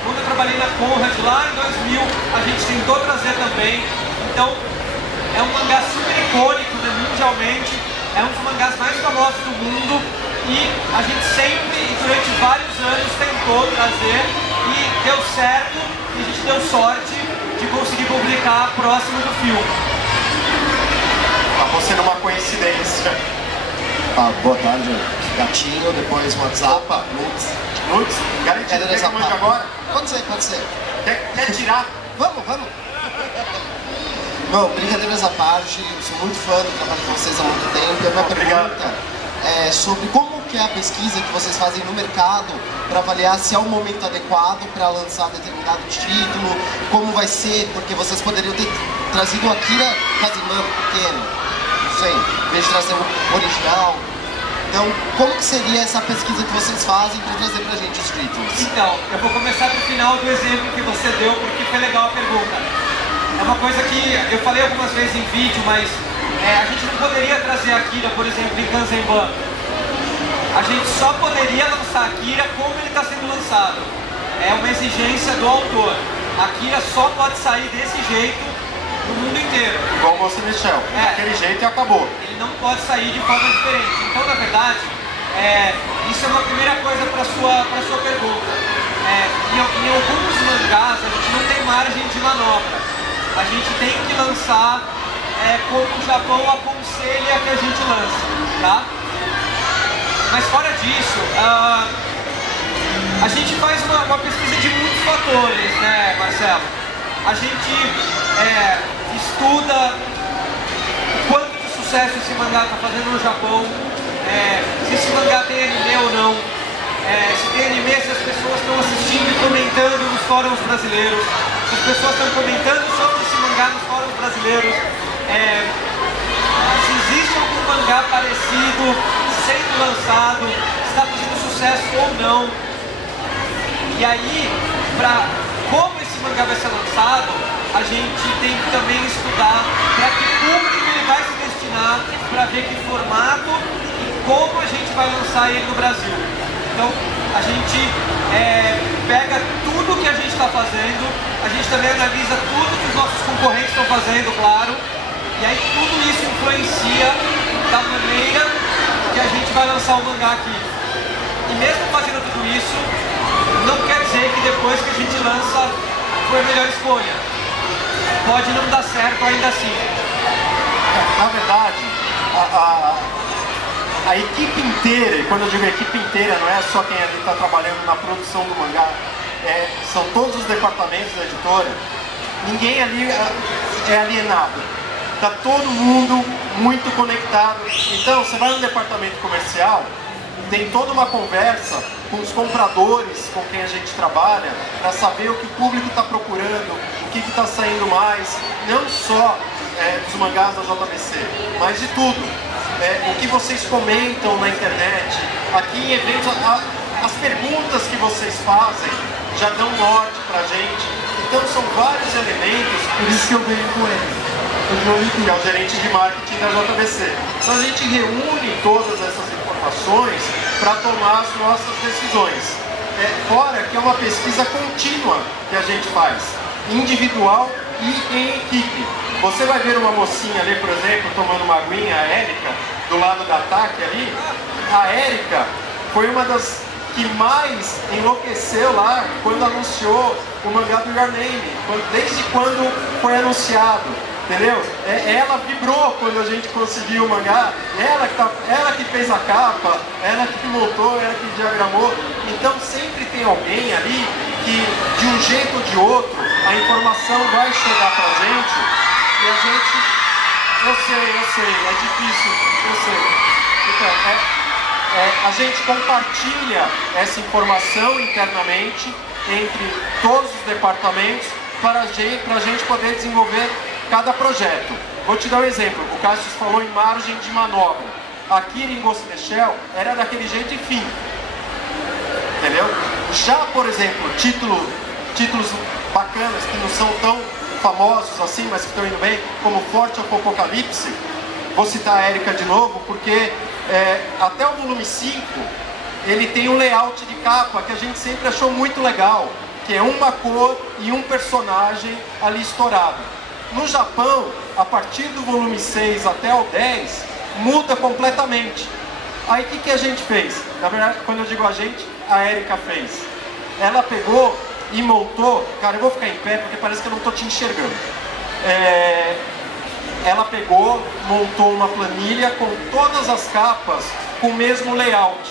Quando eu trabalhei na Conrad lá em 2000, a gente tentou trazer também. Então, é um mangá super icônico, né, mundialmente. É um dos mangás mais famosos do mundo. E a gente sempre, durante vários anos, tentou trazer e deu certo. E a gente deu sorte de conseguir publicar próximo do filme. Acabou sendo uma coincidência. Boa tarde, Gatinho, depois WhatsApp, Nudes, garantido que manja agora? Pode ser. Quer tirar? Vamos. Bom, brincadeiras à parte, sou muito fã do trabalho de vocês há muito tempo. E a minha pergunta é sobre como que é a pesquisa que vocês fazem no mercado para avaliar se é o momento adequado para lançar determinado título, como vai ser, porque vocês poderiam ter trazido o Akira Kazimano pequeno, não sei, em vez de trazer o original. Então, como que seria essa pesquisa que vocês fazem para trazer pra gente os títulos? Então, eu vou começar do final do exemplo que você deu, porque foi legal a pergunta. É uma coisa que eu falei algumas vezes em vídeo, mas a gente não poderia trazer a Akira, por exemplo, em Kanzenban. A gente só poderia lançar a Akira como ele está sendo lançado. É uma exigência do autor. A Akira só pode sair desse jeito no mundo inteiro. Igual o Ghost in the Shell. Daquele jeito e acabou. Ele não pode sair de forma diferente. Então, na verdade, isso é uma primeira coisa para a sua pergunta. Em alguns mangás, a gente não tem margem de manobra. A gente tem que lançar como o Japão aconselha que a gente lance, tá? Mas fora disso, a gente faz uma pesquisa de muitos fatores, né, Marcelo? A gente estuda o quanto de sucesso esse mangá está fazendo no Japão, se esse mangá tem anime ou não, se tem anime, se as pessoas estão assistindo e comentando nos fóruns brasileiros, se as pessoas estão comentando sobre esse mangá nos fóruns brasileiros, se existe algum mangá parecido sendo lançado, se está fazendo sucesso ou não. E aí, como esse mangá vai ser lançado, a gente tem que também estudar para que público ele vai se destinar, para ver que formato e como a gente vai lançar ele no Brasil. Então, a gente pega tudo que a gente está fazendo, a gente também analisa tudo que os nossos concorrentes estão fazendo, claro, e aí tudo isso influencia da maneira que a gente vai lançar o mangá aqui. E mesmo fazendo tudo isso, não quer dizer que depois que a gente lança foi a melhor escolha. Pode não dar certo ainda assim. Na verdade, a equipe inteira, e quando eu digo equipe inteira, não é só quem ali está trabalhando na produção do mangá, são todos os departamentos da editora, ninguém ali é alienado. Está todo mundo muito conectado. Então, você vai no departamento comercial, tem toda uma conversa com os compradores com quem a gente trabalha para saber o que o público está procurando, o que está saindo mais, não só dos mangás da JBC, mas de tudo. O que vocês comentam na internet, aqui em eventos, as perguntas que vocês fazem já dão norte para a gente. Então são vários elementos, por isso que eu venho com ele. Que é o gerente de marketing da JBC. Então a gente reúne todas essas informações para tomar as nossas decisões. Fora que é uma pesquisa contínua que a gente faz, individual e em equipe. Você vai ver uma mocinha ali, por exemplo, tomando uma aguinha, a Érica, do lado da TAC ali. A Érica foi uma das que mais enlouqueceu lá quando anunciou o mangá do Your Name, desde quando foi anunciado. Entendeu? Ela vibrou quando a gente conseguiu o mangá, ela que fez a capa, ela que montou, ela que diagramou. Então sempre tem alguém ali que, de um jeito ou de outro, a informação vai chegar pra gente e a gente... Eu sei, é difícil, eu sei. Então, a gente compartilha essa informação internamente entre todos os departamentos para a gente poder desenvolver cada projeto. Vou te dar um exemplo. O Cassius falou em margem de manobra. Aqui em Ghost in the Shell era daquele jeito e fim. Entendeu? Já, por exemplo, títulos bacanas que não são tão famosos assim, mas que estão indo bem, como Forte of Apocalipse. Vou citar a Érica de novo, porque até o volume 5 ele tem um layout de capa que a gente sempre achou muito legal, que é uma cor e um personagem ali estourado. No Japão, a partir do volume 6 até o 10, muda completamente. Aí o que a gente fez? Na verdade, quando eu digo a gente, a Érica fez. Ela pegou e montou... Cara, eu vou ficar em pé porque parece que eu não estou te enxergando. Ela pegou, montou uma planilha com todas as capas com o mesmo layout,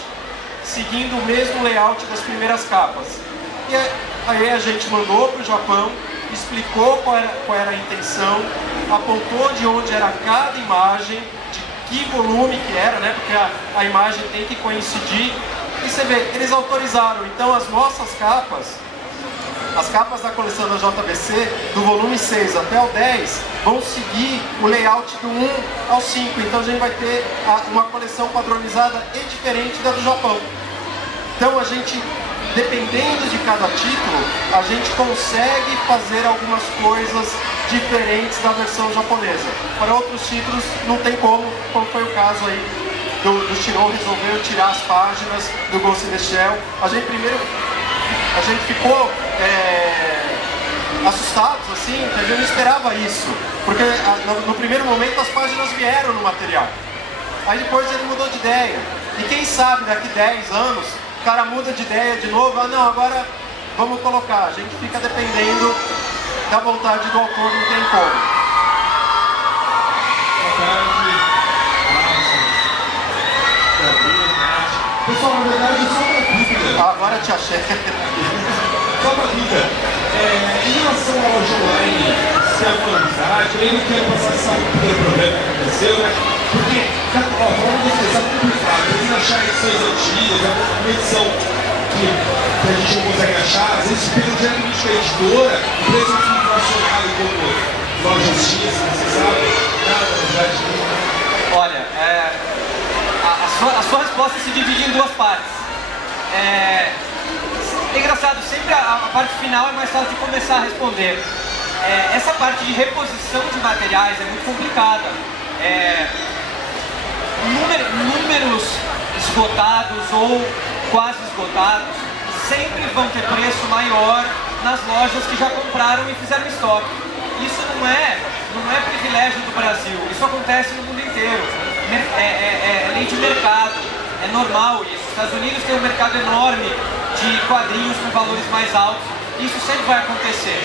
seguindo o mesmo layout das primeiras capas. E aí a gente mandou para o Japão, explicou qual era a intenção, apontou de onde era cada imagem, de que volume que era, né? Porque a imagem tem que coincidir. E você vê, eles autorizaram. Então as nossas capas As capas da coleção da JBC, do volume 6 até o 10, vão seguir o layout do 1 ao 5. Então a gente vai ter uma coleção padronizada e diferente da do Japão. Então a gente, dependendo de cada título, a gente consegue fazer algumas coisas diferentes da versão japonesa. Para outros títulos não tem como foi o caso aí do Shiro, resolveu tirar as páginas do Ghost in the Shell. A gente ficou assustados, assim, que a gente não esperava isso, porque no primeiro momento as páginas vieram no material. Aí depois ele mudou de ideia. E quem sabe daqui 10 anos o cara muda de ideia de novo, não, agora vamos colocar. A gente fica dependendo da vontade do autor, não tem como. Pessoal, na verdade, só uma dúvida. Agora te achei. Só uma dúvida. Em relação à loja online, se é uma amizade, eu não quero passar essa pelo problema que aconteceu, né? Porque, falando de vocês, é complicado. Vocês achar edições antigas, uma edição que a gente não consegue achar, às vezes pelo diretamente da editora, o preço é inflacionado como loja justiça, você sabe? Nada, amizade. Olha, a sua resposta se divide em duas partes. É engraçado, sempre a parte final é mais fácil de começar a responder. Essa parte de reposição de materiais é muito complicada. Números esgotados ou quase esgotados sempre vão ter preço maior nas lojas que já compraram e fizeram estoque. Isso não é privilégio do Brasil, isso acontece no mundo inteiro. É lei de mercado, é normal isso. Os Estados Unidos tem um mercado enorme de quadrinhos com valores mais altos, isso sempre vai acontecer.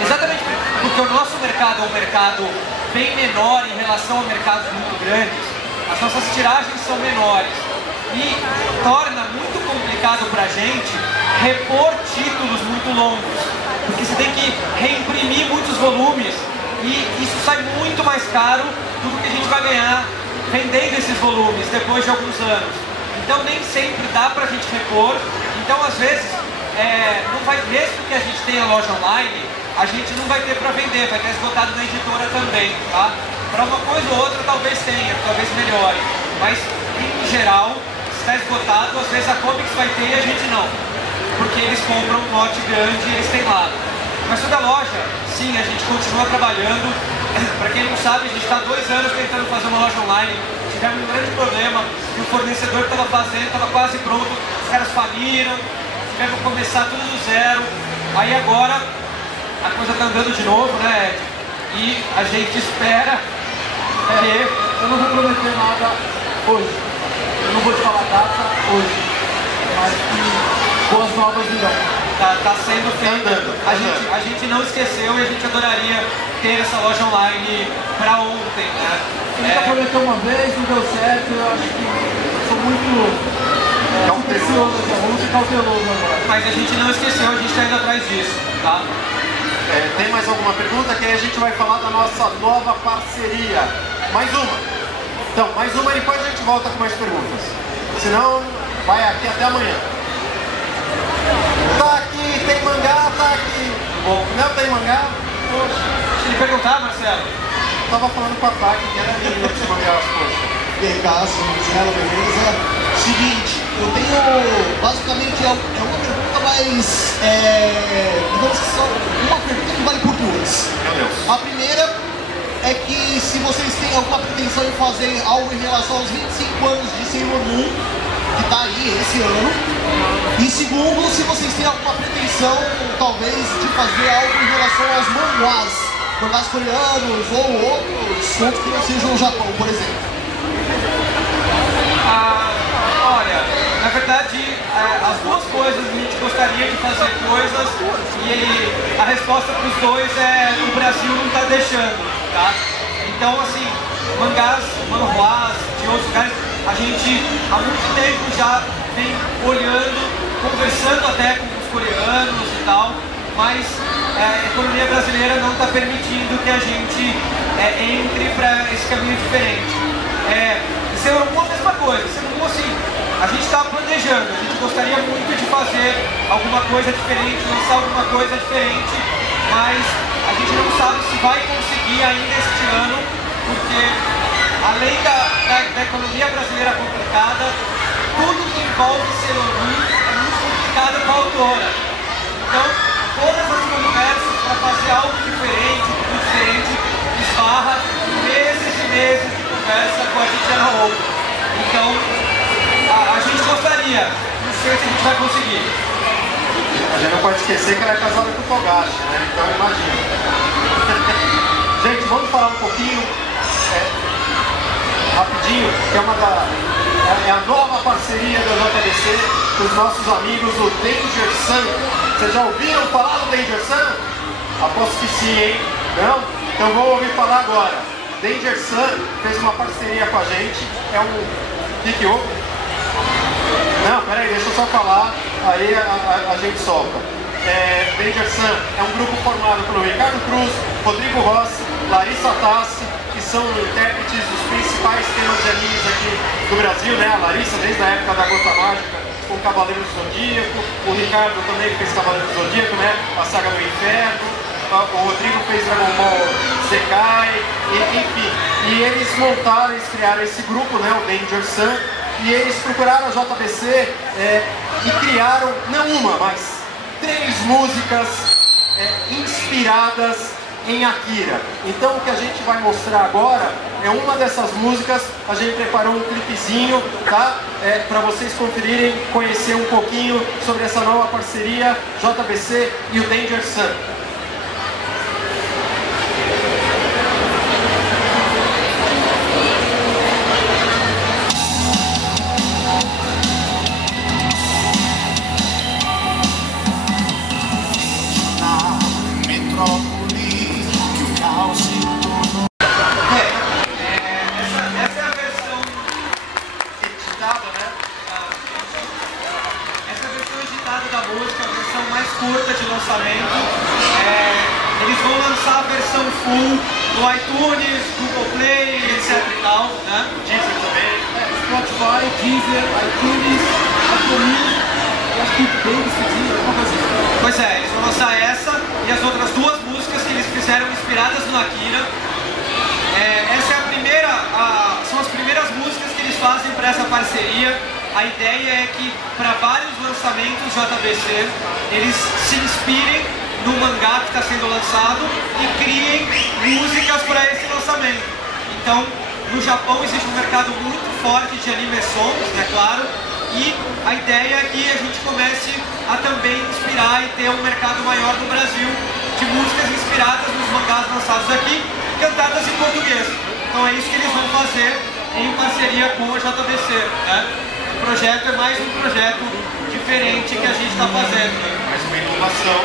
Exatamente porque o nosso mercado é um mercado bem menor em relação a mercados muito grandes, as nossas tiragens são menores e torna muito complicado para a gente repor títulos muito longos, porque você tem que reimprimir muitos volumes e isso sai muito mais caro do que a gente vai ganhar vendendo esses volumes depois de alguns anos. Então nem sempre dá pra gente repor, então às vezes não vai, mesmo que a gente tenha loja online, a gente não vai ter pra vender, vai ter esgotado na editora também, tá? Para uma coisa ou outra talvez tenha, talvez melhore, mas em geral, se está esgotado, às vezes a Comics vai ter e a gente não, porque eles compram um lote grande e eles têm lá. Mas toda loja, sim, a gente continua trabalhando. Para quem não sabe, a gente está 2 anos tentando fazer uma loja online. Tivemos um grande problema e o fornecedor que estava fazendo estava quase pronto. Os caras faliram, tivemos que começar tudo do zero. Aí agora a coisa está andando de novo, né, Ed? E a gente espera. Eu não vou prometer nada hoje. Eu não vou te falar data hoje. Mas que boas novas virão. Tá sendo feito. A gente não esqueceu e a gente adoraria ter essa loja online para ontem, né? A gente já prometeu uma vez, não deu certo, eu acho que sou muito cauteloso, muito cauteloso agora. Mas a gente não esqueceu, a gente está indo atrás disso, tá? Tem mais alguma pergunta? Que aí a gente vai falar da nossa nova parceria. Mais uma. Então, mais uma e depois a gente volta com mais perguntas. Senão, vai aqui até amanhã. Tá aqui, tem mangá, tá aqui. Bom, não tem mangá? Poxa, deixa ele perguntar, Marcelo. Eu tava falando com a Taki, que era lindo de mangá as coisas. E aí, Cássio, Marcelo, beleza? Seguinte, eu tenho basicamente uma pergunta, mas uma pergunta que vale por duas. Meu Deus. A primeira é que se vocês têm alguma pretensão em fazer algo em relação aos 25 anos de Sailor Moon, que tá aí esse ano. E segundo, se vocês têm alguma pretensão, talvez, de fazer algo em relação aos mangás coreanos ou outros que não sejam o Japão, por exemplo. Olha, na verdade, as duas coisas, a gente gostaria de fazer coisas e a resposta para os dois é o Brasil não está deixando, tá? Então, assim, mangás, manhwas de outros lugares, a gente há muito tempo já vem olhando, conversando até com os coreanos e tal, mas a economia brasileira não está permitindo que a gente entre para esse caminho diferente. Sailor Moon é a mesma coisa, Sailor Moon, assim, a gente está planejando planejando, a gente gostaria muito de fazer alguma coisa diferente, lançar alguma coisa diferente, mas a gente não sabe se vai conseguir ainda este ano, porque além da economia brasileira complicada, tudo que envolve Selomi é muito complicado para a autora. Então, todas as conversas para fazer algo diferente, tudo diferente, esbarra meses e meses de conversa com a Titiana Holdo. Então, a gente gostaria, não sei se a gente vai conseguir. A gente não pode esquecer que ela é casada com o Togashi, né? Então imagina. Gente, vamos falar um pouquinho, rapidinho, que é a nova parceria da JBC com os nossos amigos do Danger Sun. Vocês já ouviram falar do Danger Sun? Aposto que sim, hein? Não? Então vamos ouvir falar agora. Danger Sun fez uma parceria com a gente, é um... que houve? Não, peraí, deixa eu só falar, aí a gente solta. Danger Sun é um grupo formado pelo Ricardo Cruz, Rodrigo Rossi, Larissa Tassi, que são intérpretes dos principais temas de animes aqui do Brasil, né? A Larissa desde a época da Gota Mágica com Cavaleiro do Zodíaco, o Ricardo também fez Cavaleiro do Zodíaco, né? A Saga do Inferno, o Rodrigo fez Dragon Ball Sekai, enfim. E eles montaram, eles criaram esse grupo, né? O Danger Sun, e eles procuraram a JBC e criaram, não uma, mas 3 músicas inspiradas em Akira. Então o que a gente vai mostrar agora é uma dessas músicas. A gente preparou um clipezinho, tá? Para vocês conferirem, conhecer um pouquinho sobre essa nova parceria JBC e o Danger Sun. Curta de lançamento, eles vão lançar a versão full no iTunes, Google Play, etc e tal, né? Deezer também, Spotify, Deezer, iTunes, Apple, acho que Baby CD, alguma coisa assim. Pois é, eles vão lançar essa e as outras 2 músicas que eles fizeram inspiradas no Akira. Essa é a primeira, são as primeiras músicas que eles fazem para essa parceria. A ideia é que, para vários lançamentos JBC, eles se inspirem no mangá que está sendo lançado e criem músicas para esse lançamento. Então, no Japão existe um mercado muito forte de anime songs, né, claro, e a ideia é que a gente comece a também inspirar e ter um mercado maior no Brasil de músicas inspiradas nos mangás lançados aqui, cantadas em português. Então é isso que eles vão fazer em parceria com a JBC, né? O projeto é mais um projeto diferente que a gente está fazendo, né? Mais uma inovação.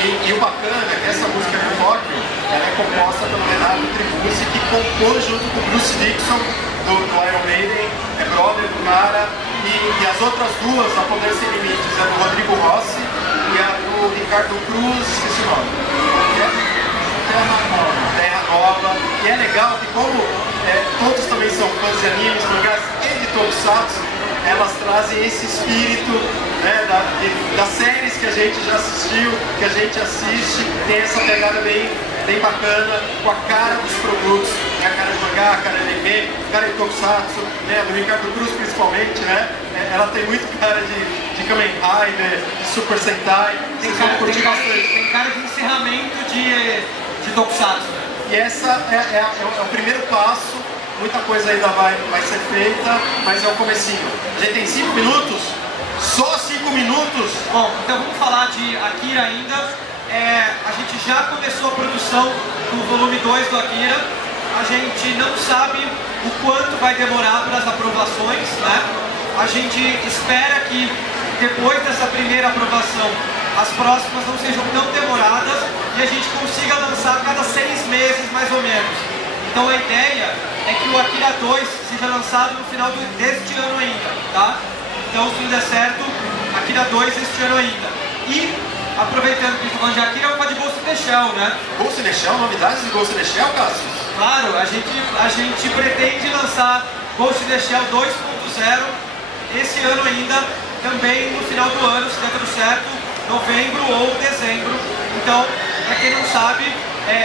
E o bacana é que essa música do Tóquio, ela é composta pelo Renato Tribuzzi, que compôs junto com o Bruce Dixon, do Iron Maiden, é brother do cara, e as outras 2, a Poder Sem Limites, é do Rodrigo Rossi e a do Ricardo Cruz, esqueci o nome. Terra Nova. E é legal que como todos também são fãs de animes, mangás e de Tokusatsu, elas trazem esse espírito, né, das séries que a gente já assistiu, que a gente assiste, tem essa pegada bem bacana, com a cara dos produtos, né, a cara de mangá, a cara de anime, a cara de Tokusatsu, né, do Ricardo Cruz principalmente, né, ela tem muito cara de Kamen Rider, de Super Sentai, tem cara de encerramento de Tokusatsu. E essa é o primeiro passo. Muita coisa ainda vai ser feita, mas é o comecinho. A gente tem 5 minutos? Só 5 minutos? Bom, então vamos falar de Akira ainda. A gente já começou a produção do volume 2 do Akira. A gente não sabe o quanto vai demorar para as aprovações, né? A gente espera que depois dessa primeira aprovação as próximas não sejam tão demoradas e a gente consiga lançar a cada 6 meses mais ou menos. Então a ideia é que o Akira 2 seja lançado no final deste ano ainda, tá? Então se tudo der certo, Akira 2 este ano ainda. E, aproveitando que estamos falando de Akira, vamos falar de Ghost in the Shell, né? Ghost in the Shell? Novidades de Ghost in the Shell, Cássio? Claro, a gente pretende lançar Ghost in the Shell 2.0 esse ano ainda, também no final do ano, se der tudo certo, novembro ou dezembro. Então, para quem não sabe,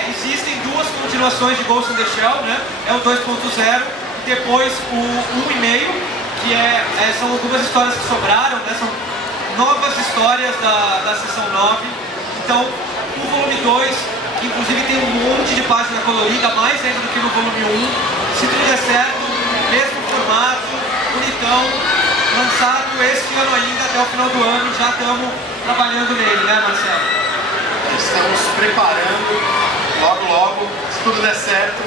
existem duas continuações de Ghost in the Shell, né? É o 2.0 e depois o 1.5, que são algumas histórias que sobraram, né? São novas histórias da sessão 9. Então, o volume 2, que inclusive tem um monte de página colorida, mais ainda do que no volume 1, se tudo der certo, mesmo formato, bonitão, lançado este ano ainda, até o final do ano, já estamos trabalhando nele, né, Marcelo? Estamos preparando, logo, se tudo der certo,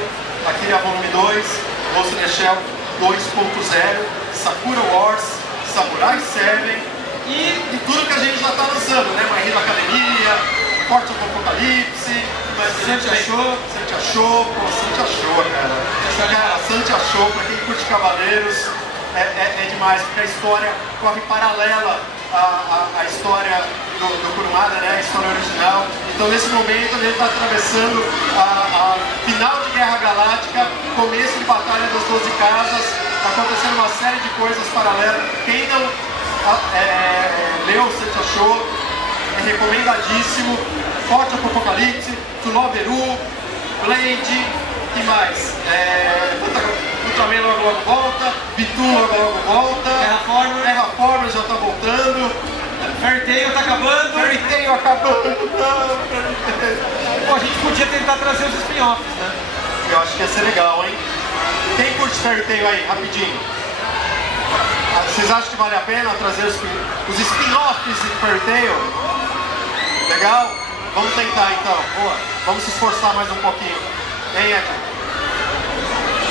aqui é a volume 2, Ghost in the Shell 2.0, Sakura Wars, Samurai 7 e tudo que a gente já está lançando, né? My Hero Academia, Forte do Apocalipse, Santi achou? Santi achou, cara. Cara, Santi achou, pra quem curte Cavaleiros, é demais, porque a história corre paralela à história do Kurumada, né? A história original. Então, nesse momento, a gente está atravessando a final de Guerra Galáctica, começo de Batalha das 12 Casas, acontecendo uma série de coisas paralelas. Quem não leu o Santi achou, é recomendadíssimo. Forte do Apocalipse, Tsunoberu, Blade, que mais? Ultraman logo volta, Bitu logo volta, Terraformer já tá voltando, Fairy Tail tá acabando. Fairy Tail acabando. Pô, a gente podia tentar trazer os spin-offs, né? Eu acho que ia ser legal, hein? Quem curte Fairy Tail aí, rapidinho? Vocês acham que vale a pena trazer os spin-offs de Fairy Tail? Legal? Vamos tentar então. Boa. Vamos se esforçar mais um pouquinho. Hein, Ed?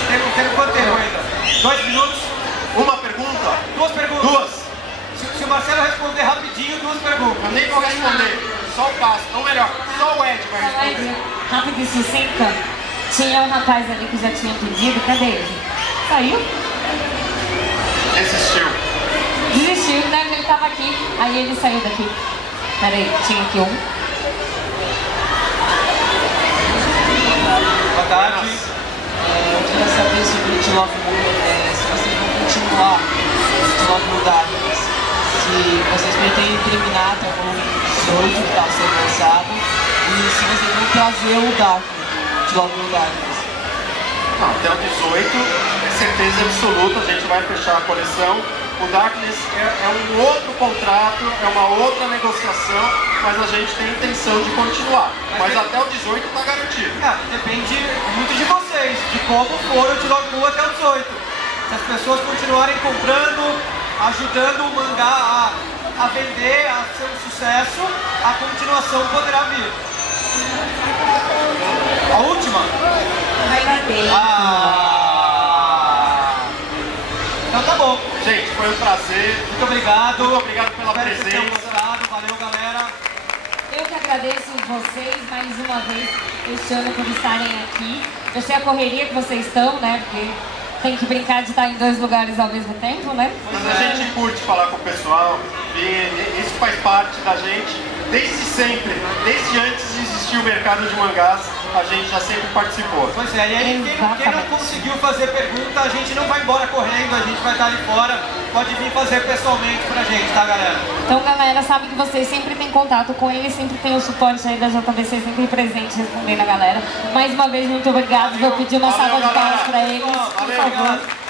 Tem quanto tempo ainda? 2 minutos? Uma pergunta? 2 perguntas? 2. Se o Marcelo responder rapidinho, 2 perguntas. Eu nem vou responder. Só o Cássio. Ou melhor, só o Ed vai responder. Rápido e sucinta. Tinha um rapaz ali que já tinha pedido. Cadê ele? Saiu? Desistiu. Desistiu, né? Ele tava aqui. Aí ele saiu daqui. Peraí, tinha aqui um. Boa tarde. Eu queria saber sobre o Love se vocês vão continuar o Love Darkness, se vocês pretendem terminar até o volume 18 que está sendo lançado, e se vocês vão trazer o Darkness, o Love Darkness. Não, até o 18, é certeza absoluta, a gente vai fechar a coleção. O Darkness é um outro contrato, é uma outra negociação, mas a gente tem intenção de continuar. Mas até o 18 está garantido. Depende muito de vocês, de como for o Love Blue até o 18. Se as pessoas continuarem comprando, ajudando o mangá a vender, a ser um sucesso, a continuação poderá vir. A última? Vai ter. Então tá bom. Gente, foi um prazer. Muito obrigado. Muito obrigado pela Espero que presença. tenham gostado. Valeu, galera. Eu que agradeço vocês mais uma vez este ano por estarem aqui. Eu sei a correria que vocês estão, né? Porque tem que brincar de estar em 2 lugares ao mesmo tempo, né? Mas a gente curte falar com o pessoal e isso faz parte da gente desde sempre, desde antes de existir o mercado de mangás, a gente já sempre participou. Pois é, e aí quem não conseguiu fazer pergunta, a gente não vai embora correndo, a gente vai estar ali fora, pode vir fazer pessoalmente pra gente, tá, galera? Então, galera, sabe que vocês sempre têm contato com eles, sempre tem o suporte aí da JVC, sempre presente respondendo a galera. Mais uma vez, muito obrigado, vou pedir uma salva de palmas pra eles, por favor. Obrigado.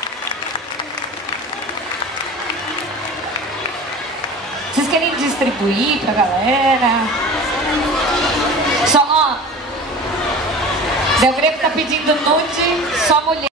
Vocês querem distribuir pra galera? Só, ó, Del Greco tá pedindo nude, só mulher.